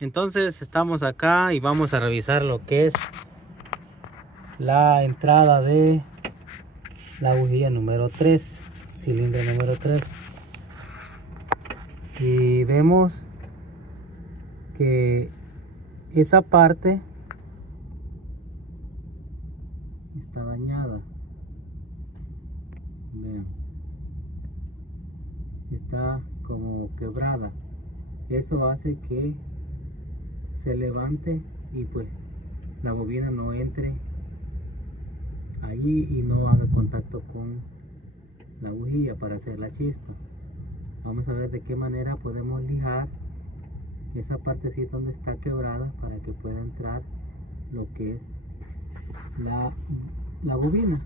Entonces estamos acá y vamos a revisar lo que es la entrada de la bujía número 3, cilindro número 3. Y vemos que esa parte está dañada. Vean, está como quebrada. Eso hace que se levante y pues la bobina no entre ahí y no haga contacto con la bujía para hacer la chispa. Vamos a ver de qué manera podemos lijar esa partecita donde está quebrada para que pueda entrar lo que es la bobina.